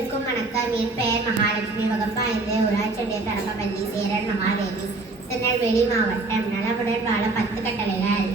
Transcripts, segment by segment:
அனைவருக்கும் வணக்கம். என் பெயர் மகாலட்சுமி. வகுப்பாய்ந்து உராட்சியுடைய தரப்பள்ளி சேரன் மகாதேவி. திருநெல்வேலி மாவட்டம் நலவுடன் வாழ பத்து கட்டளைகள்.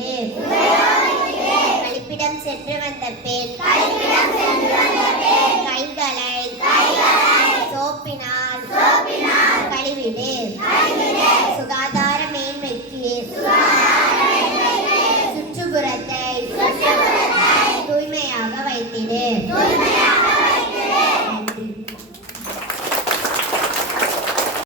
கேடு கழிப்பிடம் சென்று வந்த பெண் கைகளை சோப்பினால் கழுவிடு. சுகாதார மேன்மைக்கு சுற்றுப்புறத்தை தூய்மையாக வைத்திடு.